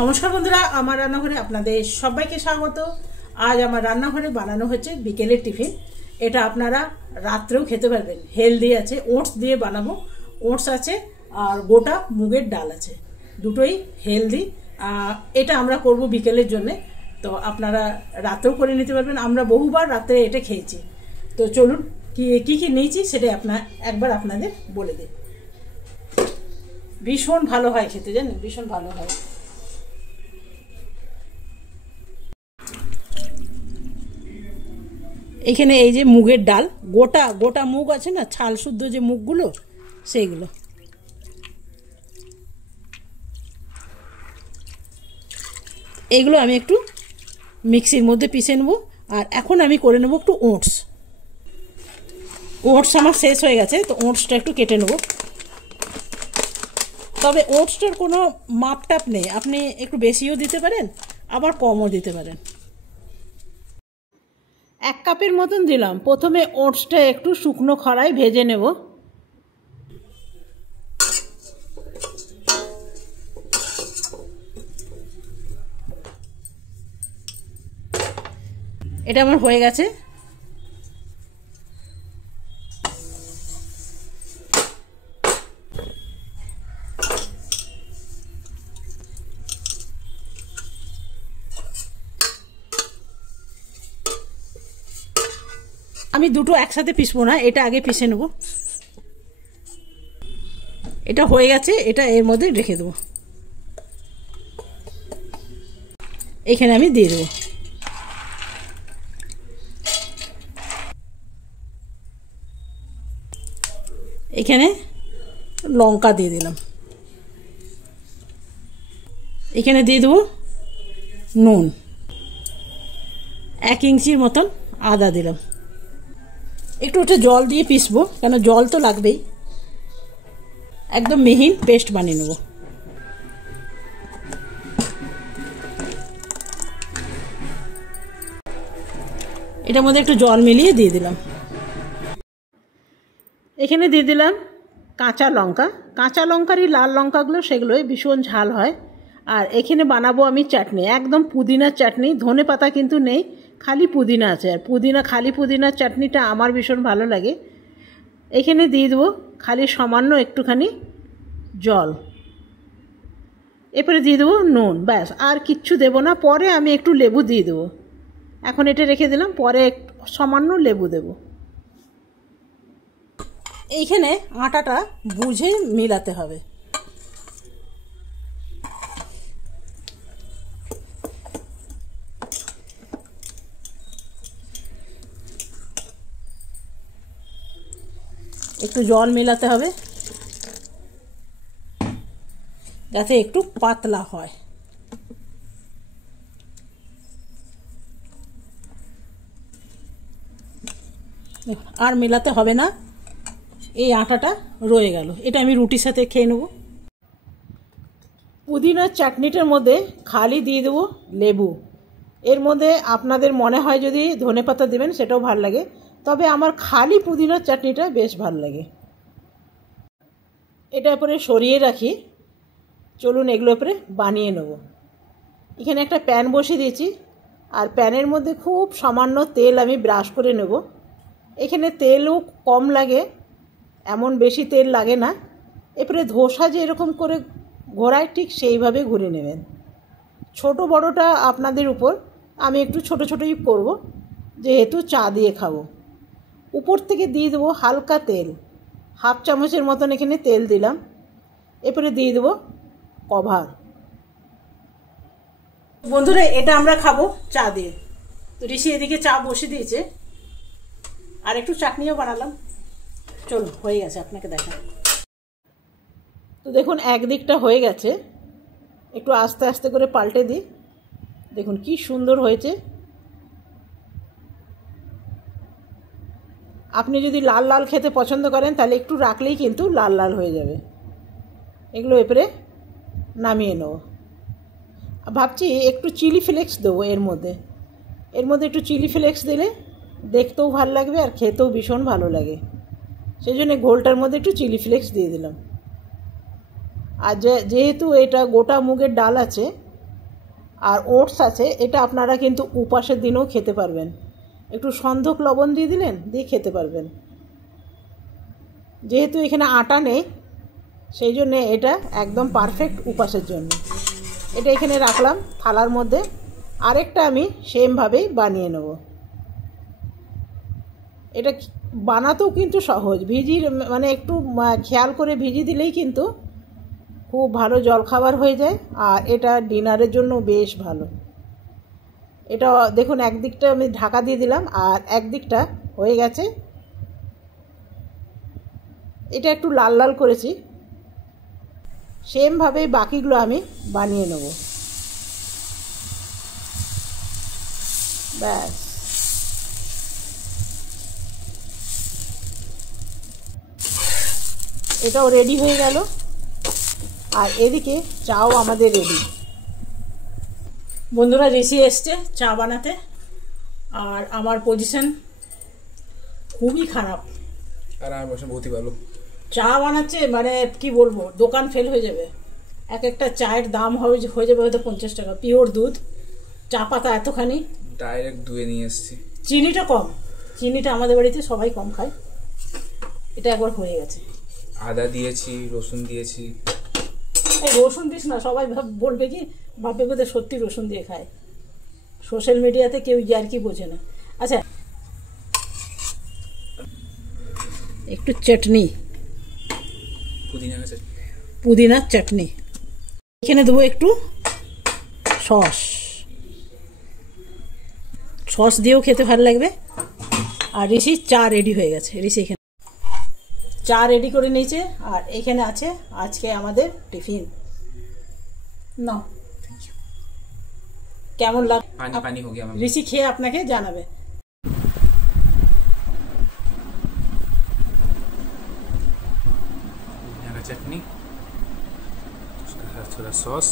নমস্কার বন্ধুরা, আমার রান্নাঘরে আপনাদের সবাইকে স্বাগত। আজ আমার রান্নাঘরে বানানো হচ্ছে বিকেলের টিফিন। এটা আপনারা রাত্রেও খেতে পারবেন, হেলদি আছে। ওটস দিয়ে বানাবো, ওটস আছে আর গোটা মুগের ডাল আছে, দুটোই হেলদি। এটা আমরা করব বিকেলের জন্যে, তো আপনারা রাত্রেও করে নিতে পারবেন। আমরা বহুবার রাত্রে এটা খেয়েছি। তো চলুন কি কি নিয়েছি সেটা একবার আপনাদের বলে দিই। ভীষণ ভালো হয় খেতে, জানেন, ভীষণ ভালো হয়। এখানে এই যে মুগের ডাল, গোটা গোটা মুগ আছে না, ছাল শুদ্ধ যে মুগগুলো, সেইগুলো। এইগুলো আমি একটু মিক্সির মধ্যে পিষে নেবো। আর এখন আমি করে নেবো একটু ওটস। ওটস আমার শেষ হয়ে গেছে, তো ওটসটা একটু কেটে নেবো। তবে ওটসটার কোনো মাপটাপ নেই, আপনি একটু বেশিও দিতে পারেন, আবার কমও দিতে পারেন। 1 কাপের মতন দিলাম। প্রথমে ওটসটা একটু শুকনো খড়ায় ভেজে নেব। এটা আমার হয়ে গেছে। আমি দুটো একসাথে পিসবো না, এটা আগে পিষে নেব। এটা হয়ে গেছে, এটা এর মধ্যে রেখে দেবো। এখানে আমি দিয়ে দেবো। এখানে লঙ্কা দিয়ে দিলাম। এখানে দিয়ে দেবো নুন। 1 ইঞ্চির মতন আদা দিলাম। একটু ওটা জল দিয়ে পিসবো, কেন জল তো লাগবেই। একদম মিহিন পেস্ট বানিয়ে নেব। এটার মধ্যে একটু জল মিলিয়ে দিয়ে দিলাম। এখানে দিয়ে দিলাম কাঁচা লঙ্কা। কাঁচা লঙ্কারই লাল লঙ্কাগুলো, সেগুলোই ভীষণ ঝাল হয়। আর এখানে বানাবো আমি চাটনি, একদম পুদিনার চাটনি। ধনে পাতা কিন্তু নেই, খালি পুদিনা আছে। আর খালি পুদিনার চাটনিটা আমার ভীষণ ভালো লাগে। এখানে দিয়ে দেবো খালি সামান্য একটুখানি জল। এরপরে দিয়ে দেবো নুন, ব্যাস, আর কিচ্ছু দেবো না। পরে আমি একটু লেবু দিয়ে দেবো। এখন এটা রেখে দিলাম, পরে সামান্য লেবু দেবো। এইখানে আটাটা বুঝে মিলাতে হবে। একটু জল মেলাতে হবে যাতে একটু পাতলা হয়। আর মেলাতে হবে না, এই আটাটা রয়ে গেল। এটা আমি রুটির সাথে খেয়ে নেব। পুদিনার চাটনিটার মধ্যে খালি দিয়ে দেবো লেবু। এর মধ্যে আপনাদের মনে হয় যদি ধনেপাতা দেবেন সেটাও ভালো লাগে, তবে আমার খালি পুদিনার চাটনিটা বেশ ভালো লাগে। এটা পরে সরিয়ে রাখি। চলুন এগুলো পরে বানিয়ে নেব। এখানে একটা প্যান বসিয়ে দিয়েছি, আর প্যানের মধ্যে খুব সামান্য তেল আমি ব্রাশ করে নেব। এখানে তেলও কম লাগে, এমন বেশি তেল লাগে না। এরপরে ধোসা যে এরকম করে ঘোরায়, ঠিক সেইভাবে ঘুরে নেবেন। ছোট বড়টা আপনাদের উপর। আমি একটু ছোট ছোটই করব, যেহেতু চা দিয়ে খাবো। উপর থেকে দিয়ে দেবো হালকা তেল, 1/2 চামচের মতন এখানে তেল দিলাম। এরপরে দিয়ে দেবো কভার। বন্ধুরা, এটা আমরা খাবো চা দিয়ে। তো ঋষি এদিকে চা বসিয়ে দিয়েছে, আর একটু চাটনিও বানালাম। চলো, হয়ে গেছে, আপনাকে দেখা। তো দেখুন একদিকটা হয়ে গেছে, একটু আস্তে আস্তে করে পাল্টে দিই। দেখুন কি সুন্দর হয়েছে। আপনি যদি লাল লাল খেতে পছন্দ করেন তাহলে একটু রাখলেই কিন্তু লাল লাল হয়ে যাবে। এগুলো এবারে নামিয়ে নেব। ভাবছি একটু চিলি ফ্লেক্স দেবো এর মধ্যে একটু চিলি ফ্লেক্স দিলে দেখতেও ভালো লাগবে আর খেতেও ভীষণ ভালো লাগে। সেই জন্য ঘোলটার মধ্যে একটু চিলি ফ্লেক্স দিয়ে দিলাম। আর যেহেতু এটা গোটা মুগের ডাল আছে, আর ওটস আছে, এটা আপনারা কিন্তু উপাসের দিনেও খেতে পারবেন। একটু সন্ধক লবণ দিয়ে দিলেন, দিয়ে খেতে পারবেন। যেহেতু এখানে আটা নেই, সেই জন্যে এটা একদম পারফেক্ট উপাসের জন্য। এটা এখানে রাখলাম থালার মধ্যে। আরেকটা আমি সেমভাবেই বানিয়ে নেব। এটা বানাতেও কিন্তু সহজ, মানে একটু খেয়াল করে ভিজিয়ে দিলেই কিন্তু খুব ভালো জলখাবার হয়ে যায়। আর এটা ডিনারের জন্য বেশ ভালো। এটা দেখুন, একদিকটা আমি ঢাকা দিয়ে দিলাম আর একদিকটা হয়ে গেছে। এটা একটু লাল লাল করেছি। সেমভাবেই বাকিগুলো আমি বানিয়ে নেব। ব্যাস, এটাও রেডি হয়ে গেল। আর এদিকে চাও আমাদের রেডি। বন্ধুরা, ঋষি এসছে চা বানাতে, আর আমার পজিশন খুবই খারাপ। আর আমার পজিশন বহুতই ভালো। চা বানাচ্ছে, মানে কি বলবো, দোকান ফেল হয়ে যাবে। এক একটা চায়ের দাম হয়ে যাবে হয়তো 50 টাকা। পিওর দুধ, চা পাতা এতখানি, ডাইরেক্ট দুয়ে নিয়ে এসেছি। চিনিটা কম, চিনিটা আমাদের বাড়িতে সবাই কম খায়। এটা একবার হয়ে গেছে। আদা দিয়েছি, রসুন দিয়েছি। এই রসুন দিস না, সবাই বলবে কি বাপে বোধহয় সত্যি রসুন দিয়ে খায়। সোশ্যাল মিডিয়াতে কেউ আর কি বোঝে না। আচ্ছা, একটু চাটনি, পুদিনার চাটনি। এখানে দেবো একটু সস দিয়েও খেতে ভালো লাগবে। আর ঋষি চা রেডি হয়ে গেছে। ঋষি এখানে চা রেডি করে নিয়েছে। আর এখানে আছে আজকে আমাদের টিফিন। না, কেমন লাগে? পানি हो गया। ঋষি খেয়ে আপনাকে জানাবে। चटनी, थोड़ा सॉस।